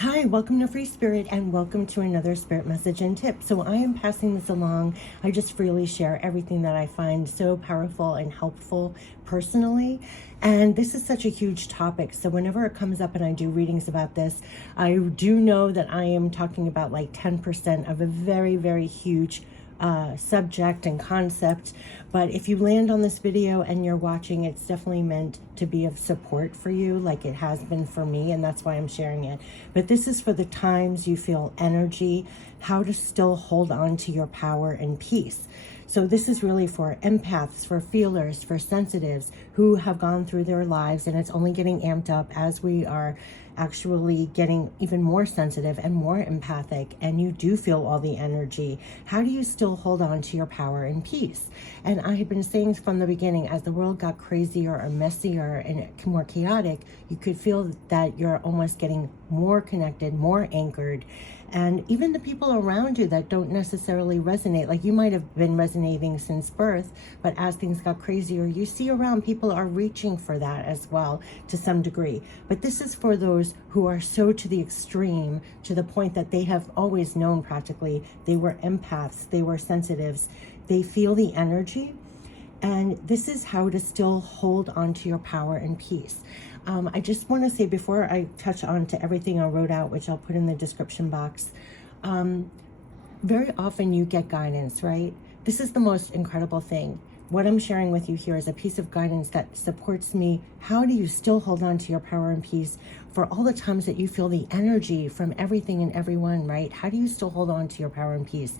Hi, welcome to Free Spirit and welcome to another Spirit Message and Tip. So I am passing this along. I just freely share everything that I find so powerful and helpful personally. And this is such a huge topic. So whenever it comes up and I do readings about this, I do know that I am talking about like 10% of a very, very huge subject and concept. But if you land on this video and you're watching, it's definitely meant to be of support for you, like it has been for me, and that's why I'm sharing it. But this is for the times you feel energy, how to still hold on to your power and peace. So this is really for empaths, for feelers, for sensitives who have gone through their lives, and it's only getting amped up as we are actually getting even more sensitive and more empathic, and you do feel all the energy. How do you still hold on to your power and peace? And I had been saying from the beginning, as the world got crazier or messier and more chaotic, you could feel that you're almost getting more connected, more anchored. And even the people around you that don't necessarily resonate, like you might have been resonating since birth, but as things got crazier, you see around people are reaching for that as well to some degree. But this is for those who are so to the extreme, to the point that they have always known practically they were empaths, they were sensitives, they feel the energy. And this is how to still hold on to your power and peace. I just want to say before I touch on to everything I wrote out, which I'll put in the description box, very often you get guidance, right? This is the most incredible thing. What I'm sharing with you here is a piece of guidance that supports me. How do you still hold on to your power and peace for all the times that you feel the energy from everything and everyone, right? How do you still hold on to your power and peace?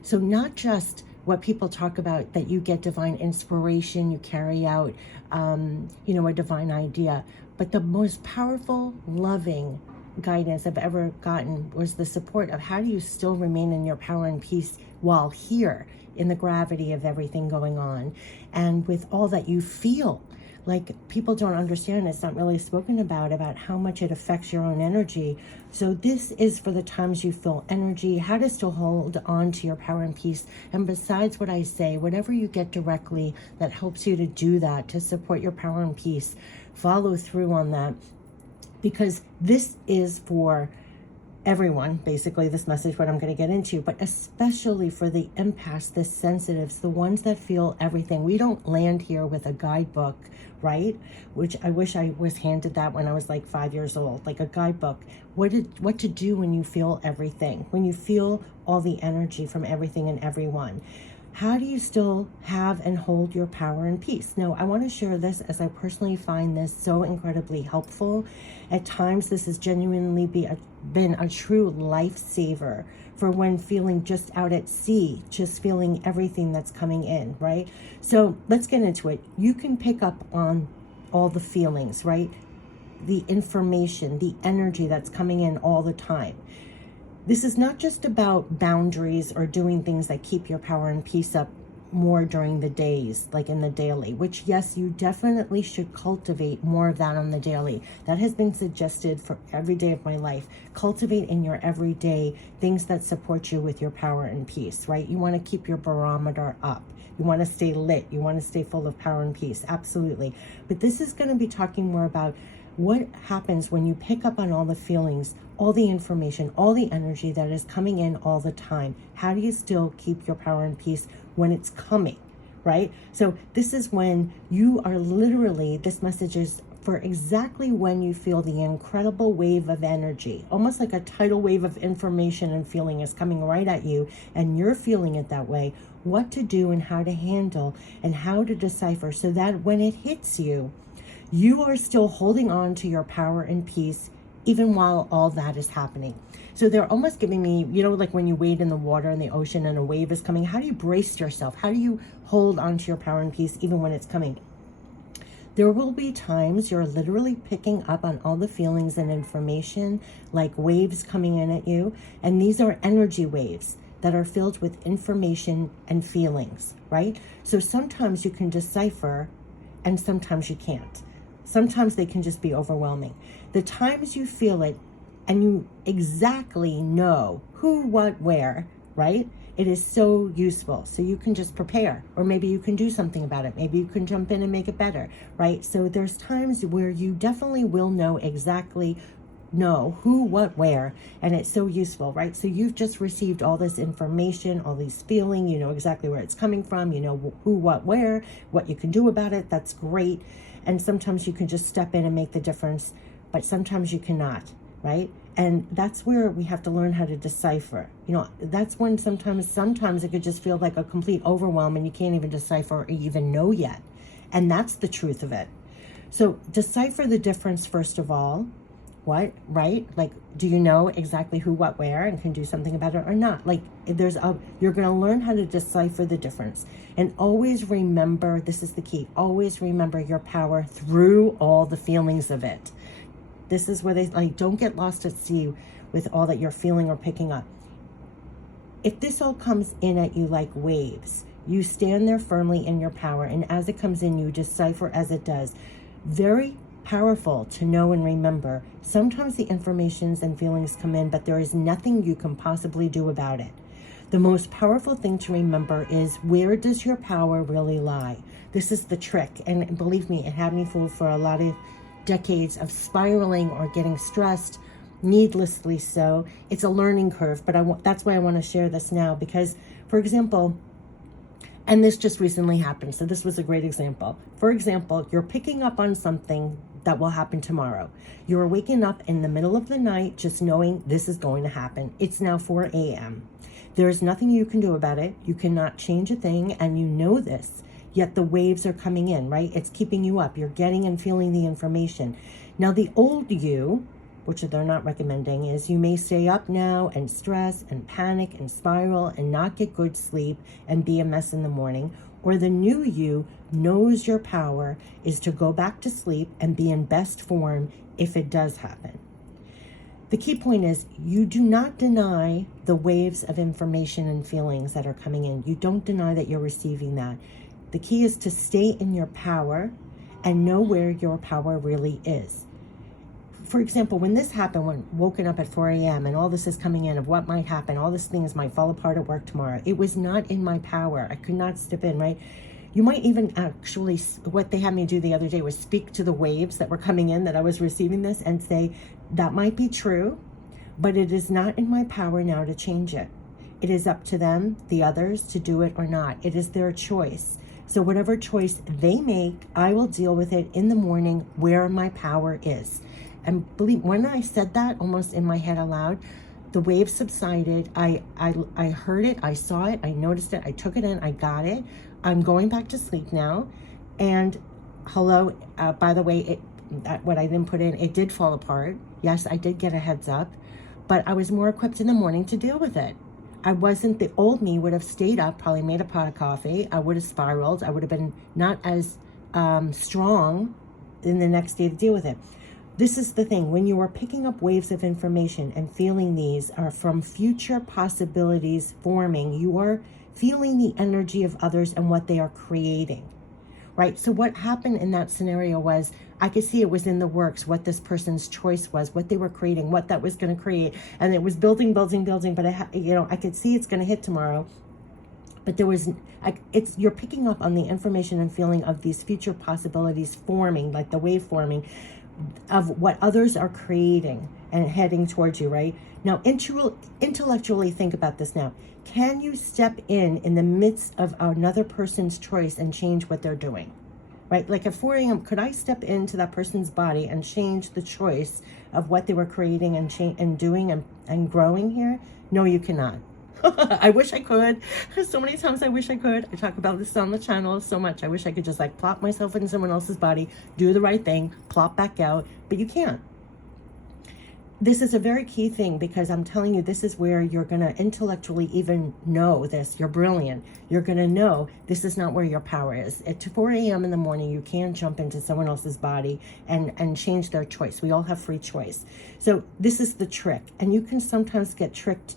So not just what people talk about, that you get divine inspiration, you carry out, a divine idea. But the most powerful, loving guidance I've ever gotten was the support of how do you still remain in your power and peace while here in the gravity of everything going on and with all that you feel. Like, people don't understand, it's not really spoken about how much it affects your own energy. So this is for the times you feel energy, how to still hold on to your power and peace. And besides what I say, whatever you get directly that helps you to do that, to support your power and peace, follow through on that. Because this is for everyone, basically, this message, what I'm going to get into, but especially for the empaths, the sensitives, the ones that feel everything. We don't land here with a guidebook, right? Which I wish I was handed that when I was like 5 years old, like a guidebook. What to do when you feel everything, when you feel all the energy from everything and everyone. How do you still have and hold your power and peace? Now, I want to share this as I personally find this so incredibly helpful. At times, this has genuinely been a true lifesaver for when feeling just out at sea, just feeling everything that's coming in, right? So let's get into it. You can pick up on all the feelings, right? The information, the energy that's coming in all the time. This is not just about boundaries or doing things that keep your power and peace up more during the days, like in the daily, which, yes, you definitely should cultivate more of that on the daily. That has been suggested for every day of my life. Cultivate in your everyday things that support you with your power and peace, right? You want to keep your barometer up. You want to stay lit. You want to stay full of power and peace. Absolutely. But this is going to be talking more about what happens when you pick up on all the feelings, all the information, all the energy that is coming in all the time. How do you still keep your power and peace when it's coming, right? So this is when you are literally, this message is for exactly when you feel the incredible wave of energy, almost like a tidal wave of information and feeling is coming right at you, and you're feeling it that way, what to do and how to handle and how to decipher so that when it hits you, you are still holding on to your power and peace even while all that is happening. So they're almost giving me, like when you wade in the water in the ocean and a wave is coming, how do you brace yourself? How do you hold on to your power and peace even when it's coming? There will be times you're literally picking up on all the feelings and information, like waves coming in at you. And these are energy waves that are filled with information and feelings, right? So sometimes you can decipher and sometimes you can't. Sometimes they can just be overwhelming. The times you feel it and you exactly know who, what, where, right? It is so useful. So you can just prepare, or maybe you can do something about it. Maybe you can jump in and make it better, right? So there's times where you definitely will know exactly know who, what, where, and it's so useful, right? So you've just received all this information, all these feeling, you know exactly where it's coming from, you know who, what, where, what you can do about it. That's great. And sometimes you can just step in and make the difference, but sometimes you cannot, right? And that's where we have to learn how to decipher. You know, that's when sometimes it could just feel like a complete overwhelm and you can't even decipher or even know yet. And that's the truth of it. So decipher the difference first of all. What, right? Like, do you know exactly who, what, where, and can do something about it or not? Like, you're going to learn how to decipher the difference. And always remember, this is the key, always remember your power through all the feelings of it. This is where don't get lost at sea with all that you're feeling or picking up. If this all comes in at you like waves, you stand there firmly in your power, and as it comes in, you decipher as it does. Very powerful to know and remember. Sometimes the informations and feelings come in, but there is nothing you can possibly do about it. The most powerful thing to remember is, where does your power really lie? This is the trick. And believe me, it had me fooled for a lot of decades of spiraling or getting stressed, needlessly so. It's a learning curve, but that's why I want to share this now, because, for example, and this just recently happened, so this was a great example. For example, you're picking up on something that will happen tomorrow. You're waking up in the middle of the night just knowing this is going to happen. It's now 4 a.m. There's nothing you can do about it. You cannot change a thing, and you know this. Yet the waves are coming in, right? It's keeping you up. You're getting and feeling the information. Now, the old you, which they're not recommending, is you may stay up now and stress and panic and spiral and not get good sleep and be a mess in the morning. Or the new you knows your power is to go back to sleep and be in best form if it does happen. The key point is, you do not deny the waves of information and feelings that are coming in. You don't deny that you're receiving that. The key is to stay in your power and know where your power really is. For example, when this happened, when woken up at 4 a.m. and all this is coming in of what might happen, all these things might fall apart at work tomorrow, it was not in my power. I could not step in, right? You might even actually, what they had me do the other day was speak to the waves that were coming in, that I was receiving this, and say, that might be true, but it is not in my power now to change it. It is up to them, the others, to do it or not. It is their choice. So whatever choice they make, I will deal with it in the morning where my power is. And believe, when I said that almost in my head aloud, the wave subsided. I heard it, I saw it, I noticed it, I took it in, I got it. I'm going back to sleep now. And hello, by the way, what I didn't put in, it did fall apart. Yes, I did get a heads up, but I was more equipped in the morning to deal with it. I wasn't, the old me would have stayed up, probably made a pot of coffee. I would have spiraled. I would have been not as strong in the next day to deal with it. This is the thing, when you are picking up waves of information and feeling these are from future possibilities forming, you are feeling the energy of others and what they are creating, right? So what happened in that scenario was, I could see it was in the works, what this person's choice was, what they were creating, what that was going to create. And it was building, but I could see it's going to hit tomorrow. But you're picking up on the information and feeling of these future possibilities forming, like the wave forming, of what others are creating and heading towards you, right? Now, intellectually think about this now. Can you step in the midst of another person's choice and change what they're doing? Right? Like at 4 a.m., could I step into that person's body and change the choice of what they were creating and doing and growing here? No, you cannot. I wish I could. So many times I wish I could. I talk about this on the channel so much. I wish I could just like plop myself in someone else's body, do the right thing, plop back out, but you can't. This is a very key thing, because I'm telling you, this is where you're going to intellectually even know this. You're brilliant. You're going to know this is not where your power is. At 4 a.m. in the morning, you can't jump into someone else's body and change their choice. We all have free choice. So this is the trick. And you can sometimes get tricked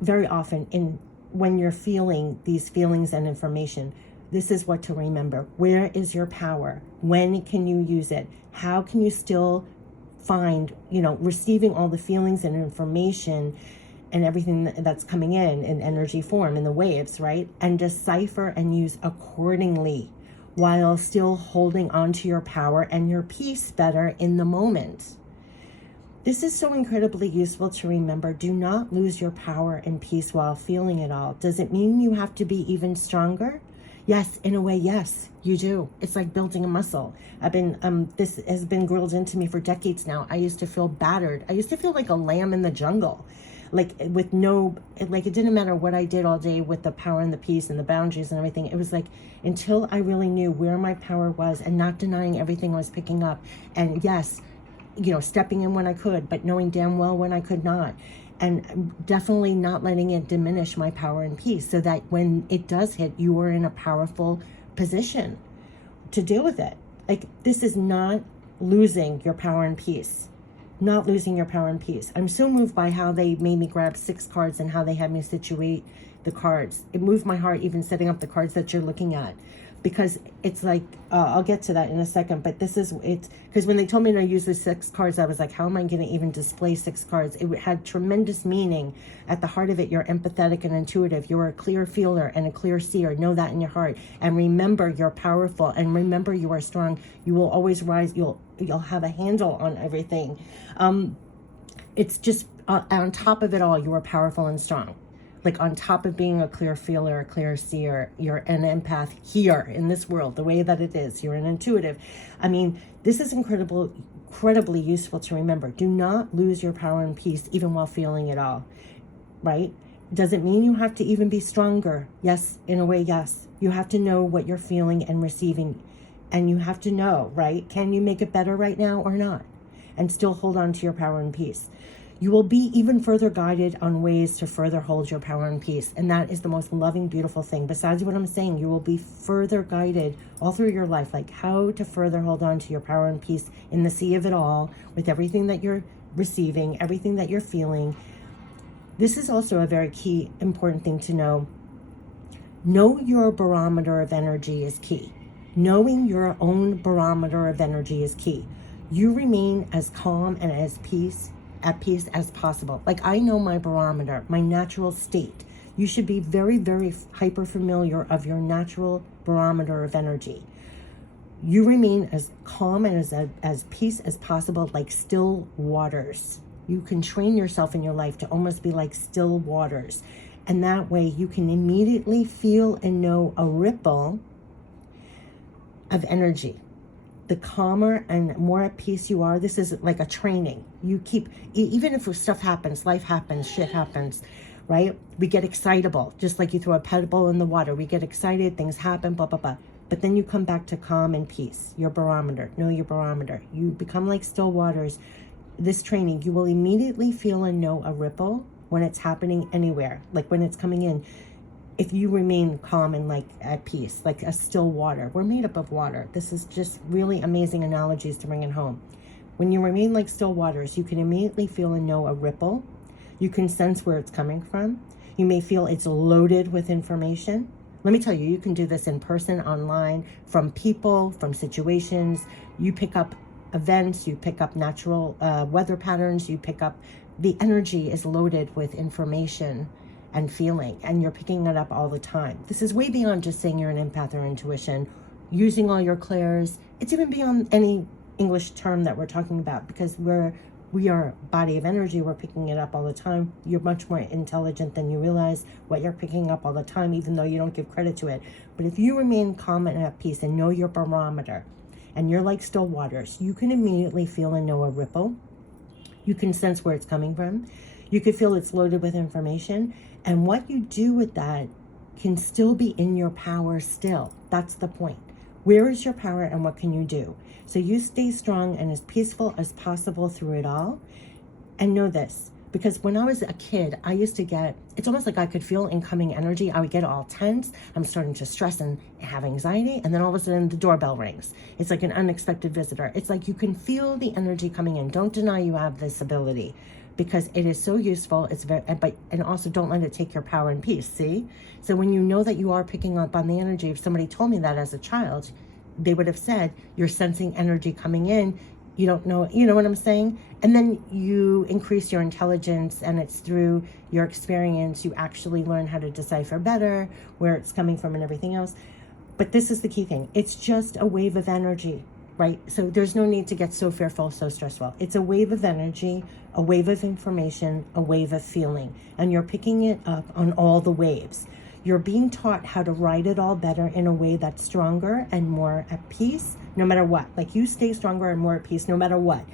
very often when you're feeling these feelings and information. This is what to remember. Where is your power? When can you use it? How can you still find, receiving all the feelings and information and everything that's coming in energy form, in the waves, right? And decipher and use accordingly, while still holding on to your power and your peace better in the moment. This is so incredibly useful to remember. Do not lose your power and peace while feeling it all. Does it mean you have to be even stronger? Yes, in a way, yes, you do. It's like building a muscle. This has been grilled into me for decades now. I used to feel battered. I used to feel like a lamb in the jungle. Like it didn't matter what I did all day with the power and the peace and the boundaries and everything. It was like, until I really knew where my power was and not denying everything I was picking up. And yes, stepping in when I could, but knowing damn well when I could not. And definitely not letting it diminish my power and peace, so that when it does hit, you are in a powerful position to deal with it. Like, this is not losing your power and peace. Not losing your power and peace. I'm so moved by how they made me grab 6 cards and how they had me situate the cards. It moved my heart, even setting up the cards that you're looking at. Because it's like, I'll get to that in a second, but it's because when they told me to use the 6 cards, I was like, how am I going to even display 6 cards? It had tremendous meaning. At the heart of it, you're empathetic and intuitive. You're a clear feeler and a clear seer. Know that in your heart. And remember, you're powerful. And remember, you are strong. You will always rise. You'll have a handle on everything. It's just, on top of it all, you are powerful and strong. Like, on top of being a clear feeler, a clear seer, you're an empath here in this world, the way that it is. You're an intuitive. I mean, this is incredibly useful to remember. Do not lose your power and peace, even while feeling it all, right? Does it mean you have to even be stronger? Yes, in a way, yes. You have to know what you're feeling and receiving, and you have to know, right? Can you make it better right now or not? And still hold on to your power and peace. You will be even further guided on ways to further hold your power and peace. And that is the most loving, beautiful thing. Besides what I'm saying, you will be further guided all through your life, like how to further hold on to your power and peace in the sea of it all, with everything that you're receiving, everything that you're feeling. This is also a very key, important thing to know. Know your barometer of energy is key. Knowing your own barometer of energy is key. You remain as calm and at peace as possible. Like, I know my barometer, my natural state. You should be very, very hyper familiar of your natural barometer of energy. You remain as calm and as peace as possible, like still waters. You can train yourself in your life to almost be like still waters. And that way you can immediately feel and know a ripple of energy. The calmer and more at peace you are, this is like a training. You keep, even if stuff happens, life happens, shit happens, right? We get excitable, just like you throw a pebble in the water. We get excited, things happen, blah, blah, blah. But then you come back to calm and peace, your barometer. Know your barometer. You become like still waters. This training, you will immediately feel and know a ripple when it's happening anywhere, like when it's coming in. If you remain calm and like at peace, like a still water. We're made up of water. This is just really amazing analogies to bring it home. When you remain like still waters, you can immediately feel and know a ripple. You can sense where it's coming from. You may feel it's loaded with information. Let me tell you, you can do this in person, online, from people, from situations. You pick up events, you pick up natural weather patterns, you pick up, the energy is loaded with information and feeling, and you're picking it up all the time. This is way beyond just saying you're an empath or intuition, using all your clairs. It's even beyond any English term that we're talking about, because we are a body of energy. We're picking it up all the time. You're much more intelligent than you realize what you're picking up all the time, even though you don't give credit to it. But if you remain calm and at peace and know your barometer, and you're like still waters, you can immediately feel and know a ripple. You can sense where it's coming from. You can feel it's loaded with information. And what you do with that can still be in your power still. That's the point. Where is your power and what can you do? So you stay strong and as peaceful as possible through it all. And know this, because when I was a kid, I used to get, it's almost like I could feel incoming energy. I would get all tense. I'm starting to stress and have anxiety. And then all of a sudden the doorbell rings. It's like an unexpected visitor. It's like you can feel the energy coming in. Don't deny you have this ability, because it is so useful. It's very, and also don't let it take your power and peace. See? So when you know that you are picking up on the energy, if somebody told me that as a child, they would have said, you're sensing energy coming in. You don't know, you know what I'm saying? And then you increase your intelligence, and it's through your experience, you actually learn how to decipher better, where it's coming from and everything else. But this is the key thing. It's just a wave of energy. right? So there's no need to get so fearful, so stressful. It's a wave of energy, a wave of information, a wave of feeling, and you're picking it up on all the waves. You're being taught how to ride it all better in a way that's stronger and more at peace, no matter what. Like, you stay stronger and more at peace no matter what.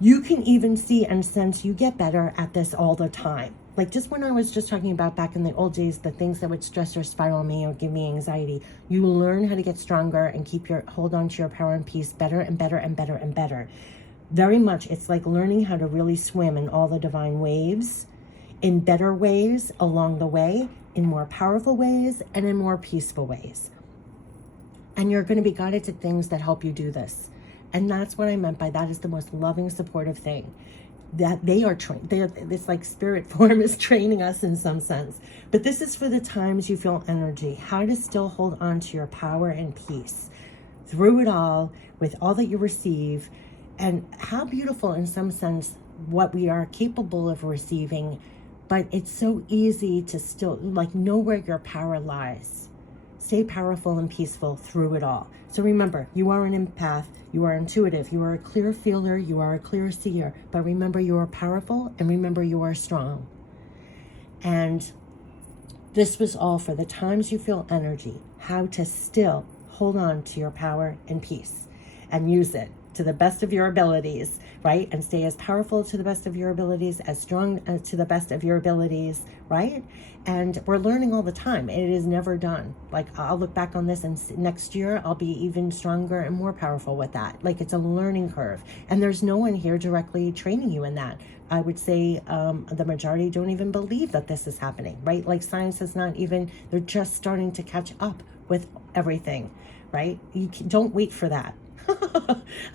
You can even see and sense you get better at this all the time. Like, just when I was just talking about back in the old days, the things that would stress or spiral me or give me anxiety, you learn how to get stronger and hold on to your power and peace better and better and better and better. Very much, it's like learning how to really swim in all the divine waves, in better ways along the way, in more powerful ways, and in more peaceful ways. And you're going to be guided to things that help you do this. And that's what I meant by that is the most loving, supportive thing. That they are trained. This like spirit form is training us in some sense. But this is for the times you feel energy. How to still hold on to your power and peace through it all, with all that you receive. And how beautiful in some sense what we are capable of receiving. But it's so easy to still like know where your power lies. Stay powerful and peaceful through it all. So remember, you are an empath, you are intuitive, you are a clear feeler, you are a clear seer. But remember, you are powerful, and remember, you are strong. And this was all for the times you feel energy, how to still hold on to your power and peace and use it to the best of your abilities, right? And stay as powerful to the best of your abilities, as strong to the best of your abilities, right? And we're learning all the time. It is never done. Like, I'll look back on this and next year I'll be even stronger and more powerful with that. Like, it's a learning curve. And there's no one here directly training you in that. I would say the majority don't even believe that this is happening, right? Like, science is not even, they're just starting to catch up with everything, right? Don't wait for that.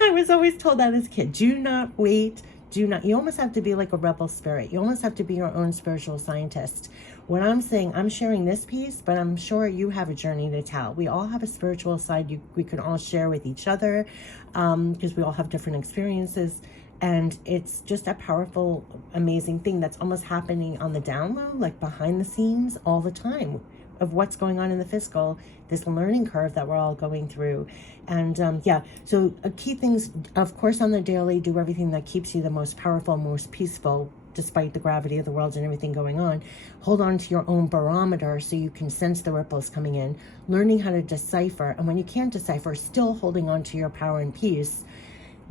I was always told that as a kid. Do not wait. You almost have to be like a rebel spirit. You almost have to be your own spiritual scientist. What I'm saying, I'm sharing this piece, but I'm sure you have a journey to tell. We all have a spiritual side we can all share with each other, because we all have different experiences. And it's just a powerful, amazing thing that's almost happening on the down low, like behind the scenes all the time, of what's going on in the physical, this learning curve that we're all going through. And so key things, of course, on the daily, do everything that keeps you the most powerful, most peaceful, despite the gravity of the world and everything going on. Hold on to your own barometer so you can sense the ripples coming in, learning how to decipher. And when you can't decipher, still holding on to your power and peace,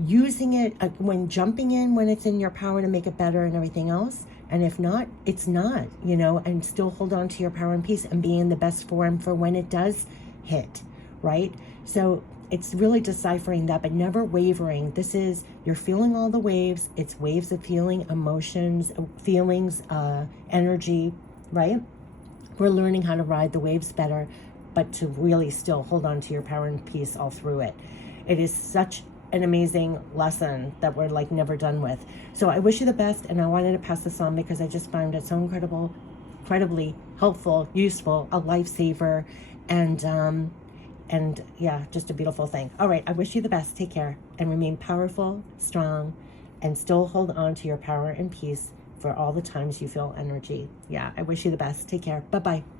using it when jumping in, when it's in your power to make it better and everything else. And if not, it's not, and still hold on to your power and peace and be in the best form for when it does hit, right? So it's really deciphering that, but never wavering. This is, you're feeling all the waves. It's waves of feeling, emotions, feelings, energy, right? We're learning how to ride the waves better, but to really still hold on to your power and peace all through it. It is such an amazing lesson that we're like never done with. So I wish you the best, and I wanted to pass this on because I just found it so incredibly helpful, useful, a lifesaver, and yeah, just a beautiful thing. All right, I wish you the best. Take care and remain powerful, strong, and still hold on to your power and peace for all the times you feel energy. Yeah, I wish you the best. Take care. Bye-bye.